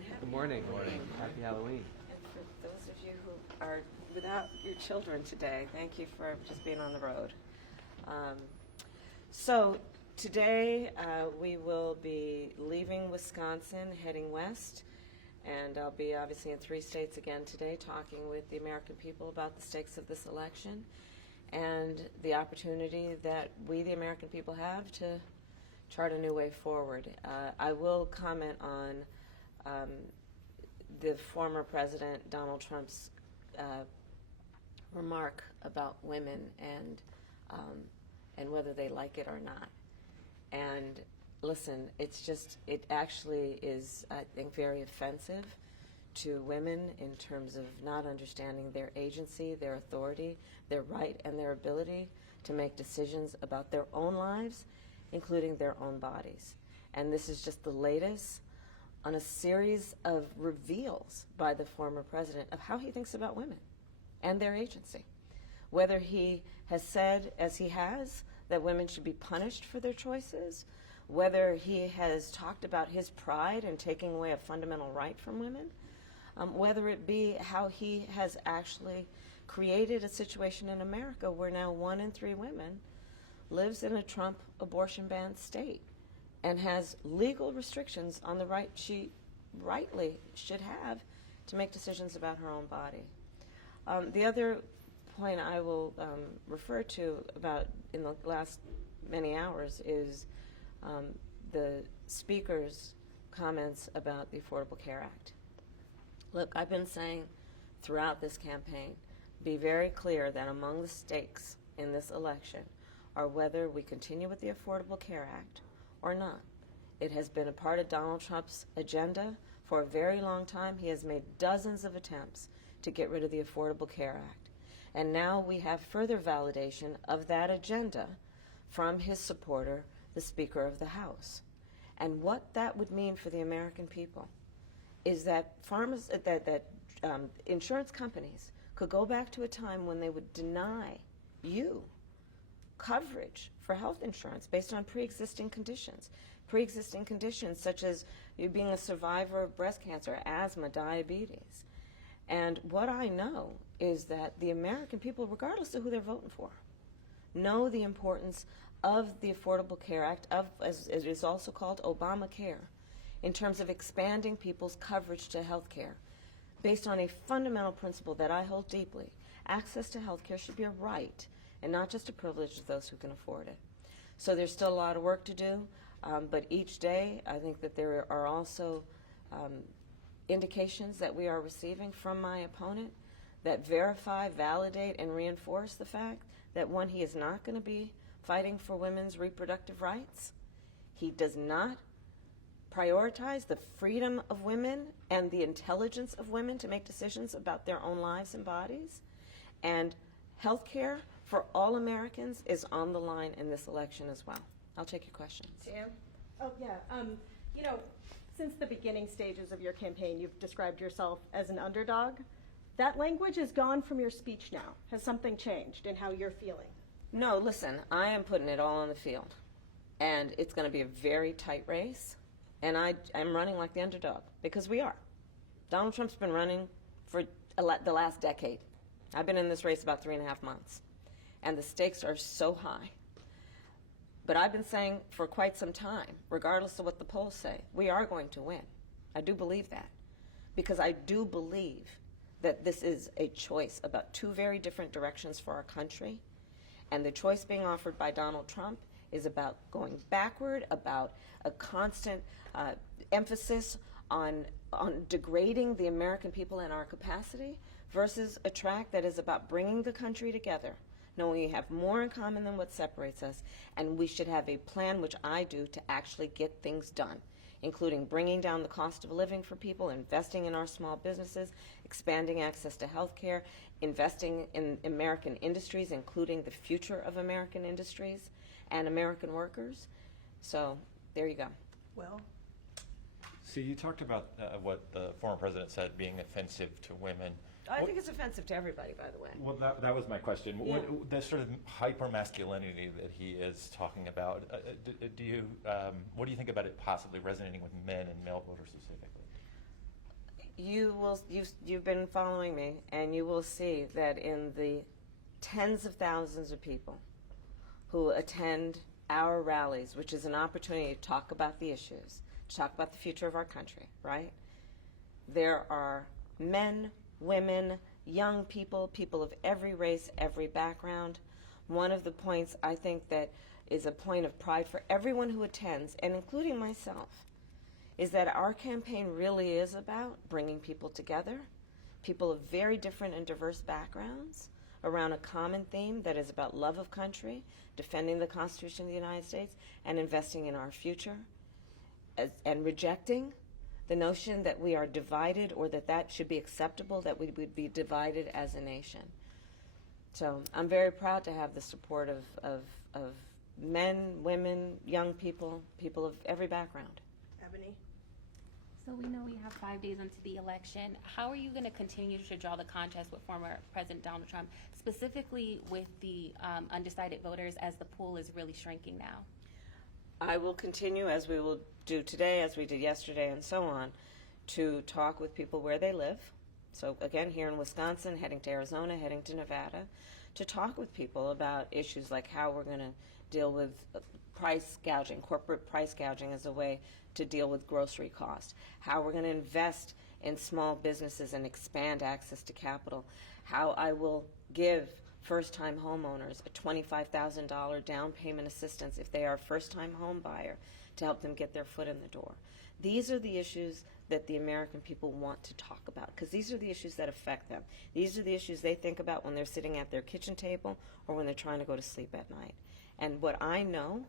everyone. Happy Good morning. Halloween. Happy Halloween. And for those of you who are without your children today, thank you for just being on the road. So today we will be leaving Wisconsin, heading west, and I'll be obviously in 3 states again today talking with the American people about the stakes of this election and the opportunity that we, the American people, have to chart a new way forward. I will comment on the former President Donald Trump's remark about women and whether they like it or not. And listen, it actually is, I think, very offensive to women in terms of not understanding their agency, their authority, their right, and their ability to make decisions about their own lives, including their own bodies. And this is just the latest on a series of reveals by the former president of how he thinks about women and their agency. Whether he has said, as he has, that women should be punished for their choices, whether he has talked about his pride in taking away a fundamental right from women, whether it be how he has actually created a situation in America where now 1 in 3 women lives in a Trump abortion ban state and has legal restrictions on the right she rightly should have to make decisions about her own body. The other point I will refer to about in the last many hours is the speaker's comments about the Affordable Care Act. Look, I've been saying throughout this campaign, be very clear that among the stakes in this election are whether we continue with the Affordable Care Act or not. It has been a part of Donald Trump's agenda for a very long time. He has made dozens of attempts to get rid of the Affordable Care Act. And now we have further validation of that agenda from his supporter, the Speaker of the House. And what that would mean for the American people is that insurance companies could go back to a time when they would deny you coverage for health insurance based on pre-existing conditions such as you being a survivor of breast cancer, asthma, diabetes. And what I know is that the American people, regardless of who they're voting for, know the importance of the Affordable Care Act, as it is also called, Obamacare, in terms of expanding people's coverage to health care based on a fundamental principle that I hold deeply. Access to health care should be a right and not just a privilege to those who can afford it. So there's still a lot of work to do, but each day I think that there are also indications that we are receiving from my opponent that verify, validate, and reinforce the fact that, one, he is not going to be fighting for women's reproductive rights. He does not prioritize the freedom of women and the intelligence of women to make decisions about their own lives and bodies. And health care for all Americans is on the line in this election as well. I'll take your questions. Dan? Oh, yeah. Since the beginning stages of your campaign, you've described yourself as an underdog. That language is gone from your speech now. Has something changed in how you're feeling? No, listen, I am putting it all on the field. And it's going to be a very tight race. And I'm running like the underdog, because we are. Donald Trump's been running for the last decade. I've been in this race about 3.5 months. And the stakes are so high. But I've been saying for quite some time, regardless of what the polls say, we are going to win. I do believe that. Because I do believe that this is a choice about 2 very different directions for our country. And the choice being offered by Donald Trump is about going backward, about a constant emphasis on degrading the American people and our capacity, versus a track that is about bringing the country together, knowing we have more in common than what separates us, and we should have a plan, which I do, to actually get things done, including bringing down the cost of living for people, investing in our small businesses, expanding access to health care, investing in American industries, including the future of American industries and American workers. So there you go. Well, So you talked about what the former president said being offensive to women. I think it's offensive to everybody, by the way. Well, that was my question. Yeah. The sort of hyper-masculinity that he is talking about, what do you think about it possibly resonating with men and male voters specifically? you've been following me, and you will see that in the tens of thousands of people who attend our rallies, which is an opportunity to talk about the issues, to talk about the future of our country, right? There are men, women, young people, people of every race, every background. One of the points I think that is a point of pride for everyone who attends, and including myself, is that our campaign really is about bringing people together, people of very different and diverse backgrounds, around a common theme that is about love of country, defending the Constitution of the United States, and investing in our future, and rejecting the notion that we are divided or that should be acceptable, that we would be divided as a nation. So I'm very proud to have the support of men, women, young people, people of every background. Ebony? So we know we have 5 days into the election. How are you going to continue to draw the contest with former President Donald Trump, specifically with the undecided voters, as the pool is really shrinking now? I will continue, as we will do today, as we did yesterday, and so on, to talk with people where they live. So again, here in Wisconsin, heading to Arizona, heading to Nevada, to talk with people about issues like how we're going to deal with price gouging, corporate price gouging as a way to deal with grocery costs, how we're going to invest in small businesses and expand access to capital, how I will give first-time homeowners a $25,000 down payment assistance if they are a first-time home buyer to help them get their foot in the door. These are the issues that the American people want to talk about, because these are the issues that affect them. These are the issues they think about when they're sitting at their kitchen table or when they're trying to go to sleep at night. And what I know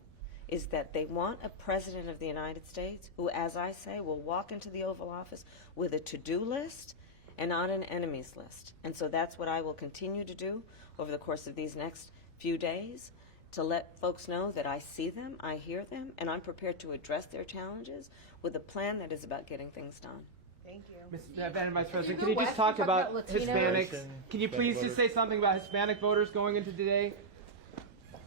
is that they want a president of the United States who, as I say, will walk into the Oval Office with a to-do list and not an enemies list. And so that's what I will continue to do over the course of these next few days, to let folks know that I see them, I hear them, and I'm prepared to address their challenges with a plan that is about getting things done. Thank you. Madam Vice President, go can you just west, talk talk about about Latinos. Hispanics? Can you please just say something about Hispanic voters going into today?